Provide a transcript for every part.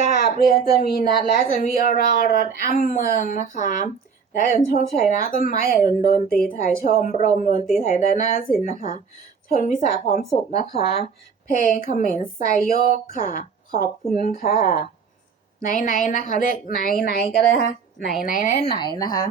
กราบเรียนจะมีนัดและจะมีอรรัตน์อ้ำเมืองนะคะ และอาจารย์โชคชัยนะต้นไม้ใหญ่ดนตรีไทยชมรมดนตรีไทยด้านหน้าศิลป์นะคะ ชนวิสาพร้อมสุขนะคะ เพลงเขมรไซโยกค่ะ ขอบคุณค่ะไหนนะคะ เรียกไหนก็ได้ค่ะไหนนะคะ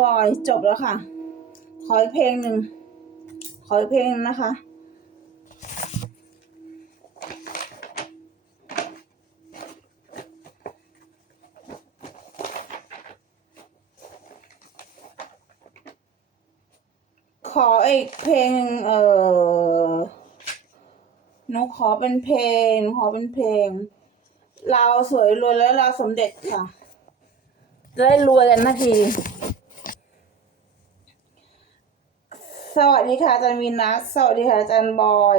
บอยจบแล้วค่ะ ขออีกเพลงหนึ่งนะคะ ขออีกเพลงหนูขอเป็นเพลงเราสวยรวยและเราสมเด็จค่ะจะได้รวยกันนาที สวัสดีค่ะอาจารย์วินัสสวัสดีค่ะอาจารย์บอย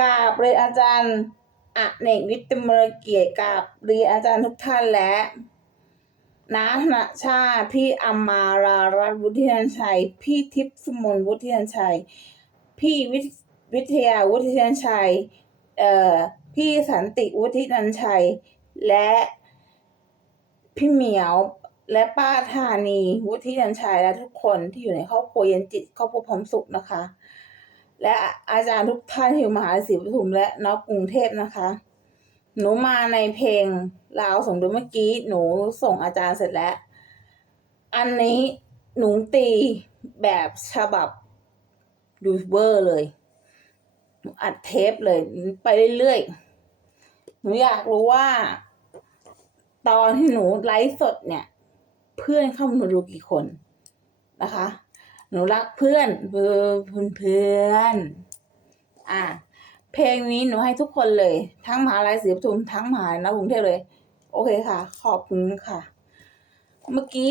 กราบเรียนอาจารย์อเนกวิทย์มรเกียรติกราบเรียนอาจารย์ทุกท่านและน้าธนชาติพี่อมมารารัตน์วุฒินันชัยพี่ทิพย์สมนวุฒินันชัยพี่วิทยาวุฒินันชัยพี่สันติวุฒินันชัยและพี่เหมียวและป้าธานีวุฒินันชัยและทุกคนที่อยู่ในครอบครัวเย็นจิตครอบครัวพร้อมสุขนะคะ และอาจารย์ทุกท่านที่อยู่มหาศรีปทุมและนอกกรุงเทพนะคะ หนูมาในเพลงลาวส่งดูเมื่อกี้หนูส่งอาจารย์เสร็จแล้ว อันนี้หนูตีแบบฉบับดูเวอร์เลยหนูอัดเทปเลยไปเรื่อยๆหนูอยากรู้ว่า ตอนที่หนูไลฟ์สดเนี่ย เพื่อนเข้ามาดูกี่คนนะคะ หนูรักเพื่อนเพลงนี้หนูให้ทุกคนเลยทั้งมหาลัยศรีปทุมทั้งมหาลัยกรุงเทพเลย โอเคค่ะ ขอบคุณค่ะ เมื่อกี้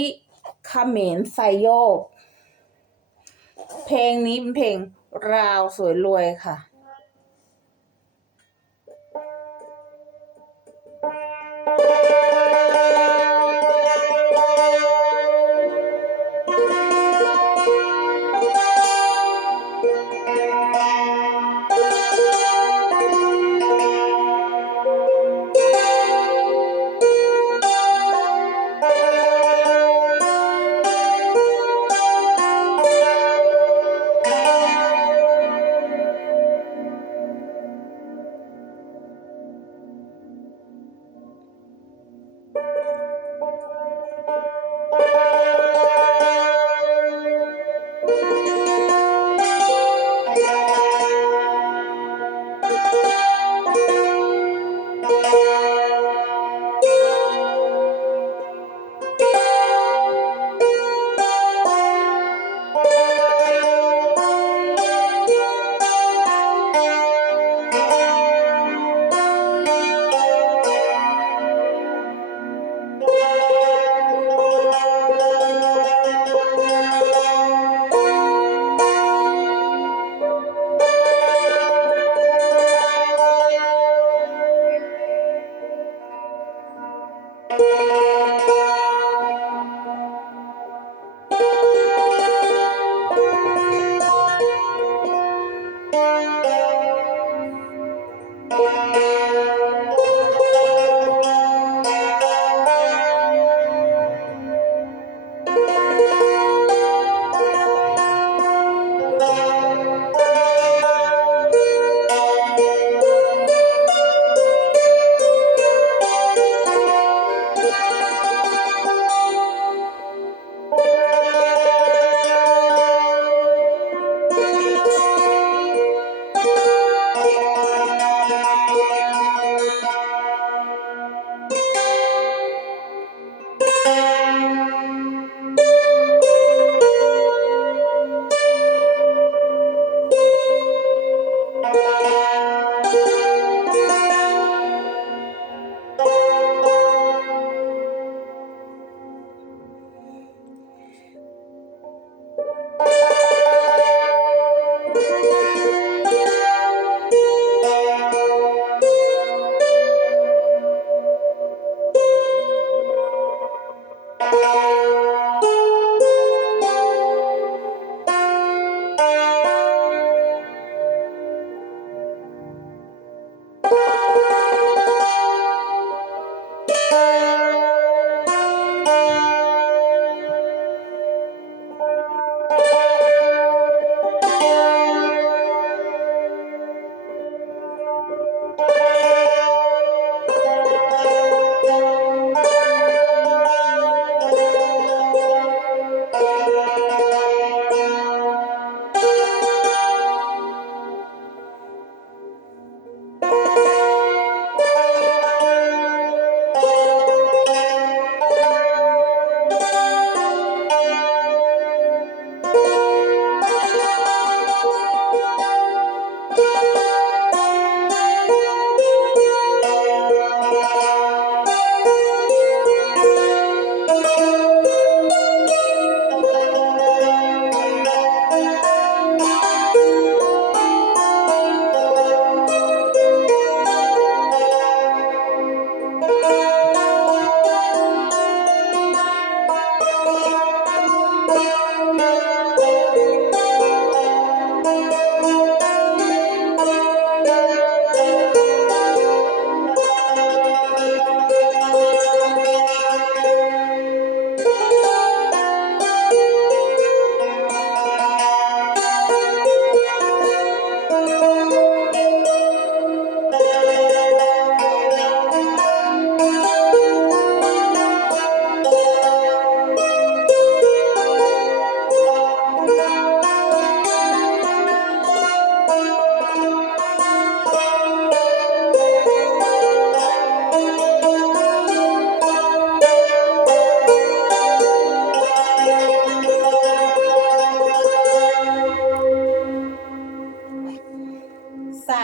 เขมรไซโยก เพลงนี้เป็นเพลงราวสวยรวยค่ะ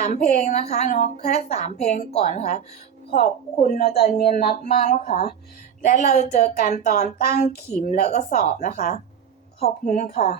3 เพลงนะคะเนาะแค่3 เพลงก่อนนะคะขอบคุณอาจารย์เมียนัทมากนะคะและเราจะเจอกันตอนตั้งขิมแล้วก็สอบนะคะขอบคุณค่ะ